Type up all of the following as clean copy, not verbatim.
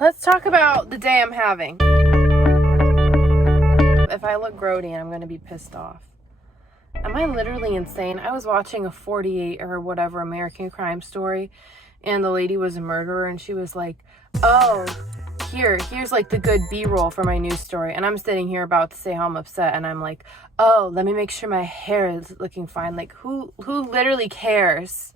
let's talk about the day I'm having. If I look grody, I'm going to be pissed off. Am I literally insane? I was watching a 48 or whatever American Crime Story, and the lady was a murderer, and she was like, oh, here's like the good B-roll for my news story. And I'm sitting here about to say how I'm upset, and I'm like, oh, let me make sure my hair is looking fine. Like, who literally cares?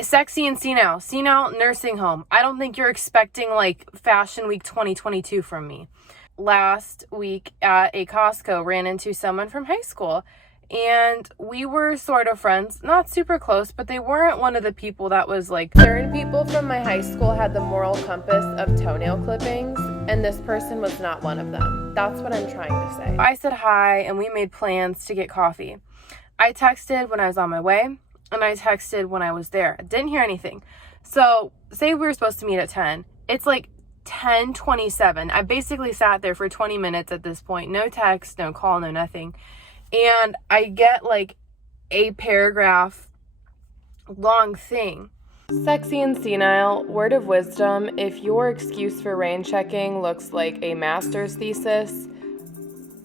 Sexy and senile nursing home. I don't think you're expecting like Fashion Week 2022 from me. Last week at a Costco, ran into someone from high school, and we were sort of friends, not super close, but they weren't one of the people that was like, certain people from my high school had the moral compass of toenail clippings, and this person was not one of them. That's what I'm trying to say. I said hi, and we made plans to get coffee. I texted when I was on my way, and I texted when I was there. I didn't hear anything. So say we were supposed to meet at 10. It's like 10:27. I basically sat there for 20 minutes at this point. No text, no call, no nothing. And I get like a paragraph long thing. Sexy and senile, word of wisdom, if your excuse for rain checking looks like a master's thesis,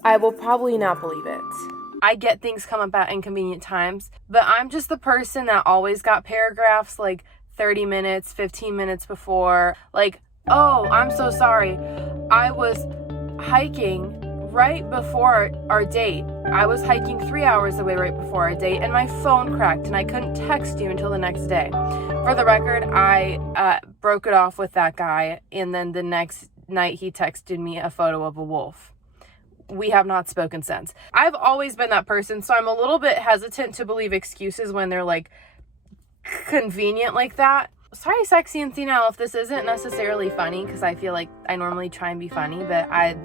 I will probably not believe it. I get things come up at inconvenient times, but I'm just the person that always got paragraphs like 30 minutes, 15 minutes before, like, oh, I'm so sorry. I was hiking right before our date. I was hiking 3 hours away right before our date, and my phone cracked, and I couldn't text you until the next day. For the record, I broke it off with that guy, and then the next night he texted me a photo of a wolf. We have not spoken since. I've always been that person, so I'm a little bit hesitant to believe excuses when they're like convenient like that. Sorry, sexy and senile, if this isn't necessarily funny, because I feel like I normally try and be funny, but I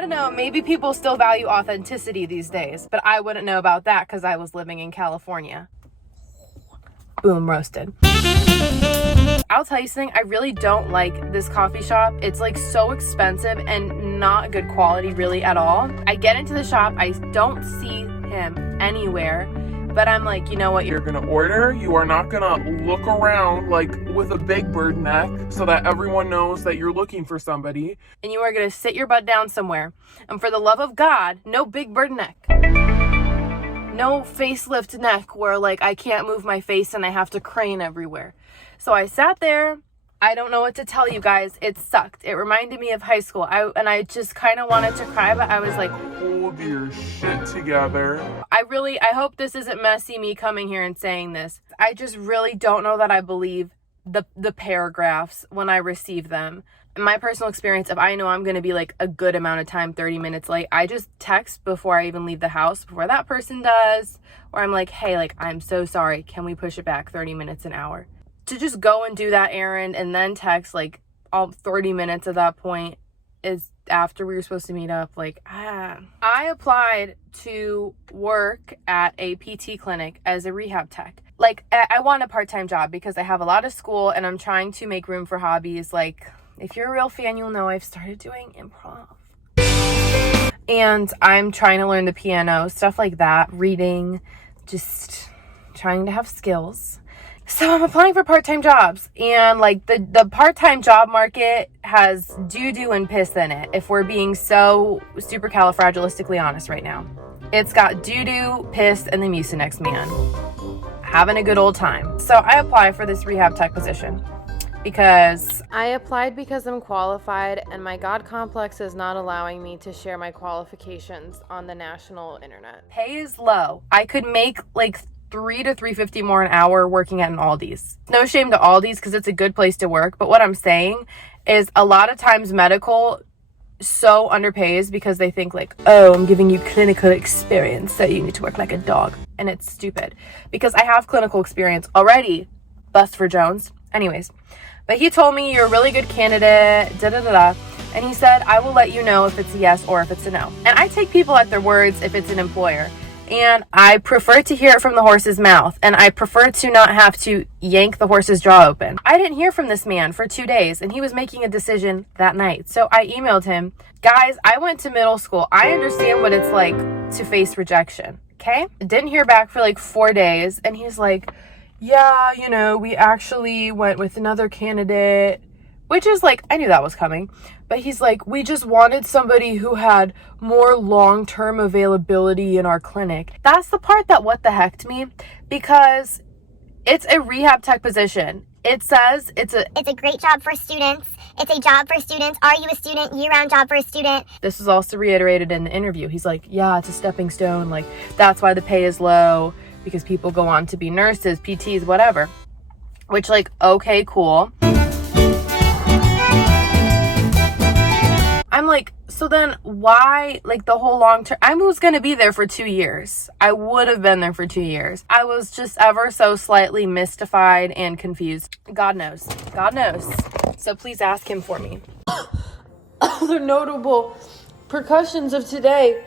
don't know, maybe people still value authenticity these days, but I wouldn't know about that because I was living in California. Boom, roasted. I'll tell you something, I really don't like this coffee shop. It's like so expensive and not good quality really at all. I get into the shop, I don't see him anywhere. But I'm like, you know what? You're gonna order. You are not gonna look around like with a big bird neck so that everyone knows that you're looking for somebody. And you are gonna sit your butt down somewhere. And for the love of God, no big bird neck. No facelift neck where like I can't move my face and I have to crane everywhere. So I sat there. I don't know what to tell you guys. It sucked. It reminded me of high school. I just kind of wanted to cry, but I was like, hold your shit together. I hope this isn't messy, me coming here and saying this. I just really don't know that I believe the paragraphs when I receive them. In my personal experience, if I know I'm going to be like a good amount of time, 30 minutes late, I just text before I even leave the house, before that person does, or I'm like, hey, like, I'm so sorry. Can we push it back 30 minutes, an hour? To just go and do that errand and then text like all 30 minutes at that point is after we were supposed to meet up. Like, I applied to work at a PT clinic as a rehab tech. Like, I want a part-time job because I have a lot of school and I'm trying to make room for hobbies. Like, if you're a real fan, you'll know I've started doing improv. And I'm trying to learn the piano, stuff like that, reading, just trying to have skills. So I'm applying for part-time jobs, and like the part-time job market has doo-doo and piss in it, if we're being so supercalifragilistically honest right now. It's got doo-doo, piss, and the Mucinex man. Having a good old time. So I applied for this rehab tech position because I'm qualified, and my God complex is not allowing me to share my qualifications on the national internet. Pay is low. I could make like $3 to $3.50 more an hour working at an Aldi's. No shame to Aldi's because it's a good place to work, but what I'm saying is a lot of times medical so underpays because they think like, oh, I'm giving you clinical experience, so you need to work like a dog. And it's stupid because I have clinical experience already. Bust for Jones. Anyways, but he told me you're a really good candidate, and he said, I will let you know if it's a yes or if it's a no. And I take people at their words if it's an employer. And I prefer to hear it from the horse's mouth. And I prefer to not have to yank the horse's jaw open. I didn't hear from this man for 2 days, and he was making a decision that night. So I emailed him, guys, I went to middle school. I understand what it's like to face rejection. Okay? Didn't hear back for like 4 days. And he's like, yeah, you know, we actually went with another candidate, which is like, I knew that was coming, but he's like, we just wanted somebody who had more long-term availability in our clinic. That's the part that what the hecked me, because it's a rehab tech position. It says it's a great job for students. It's a job for students. Are you a student? Year-round job for a student. This was also reiterated in the interview. He's like, yeah, it's a stepping stone. Like, that's why the pay is low, because people go on to be nurses, PTs, whatever. Which, like, okay, cool. I'm like, so then why, like, the whole long term? I was going to be there for 2 years. I would have been there for 2 years. I was just ever so slightly mystified and confused. God knows. God knows. So please ask him for me. Other notable percussions of today.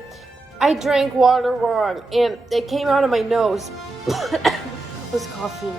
I drank water wrong and it came out of my nose. I was coughing.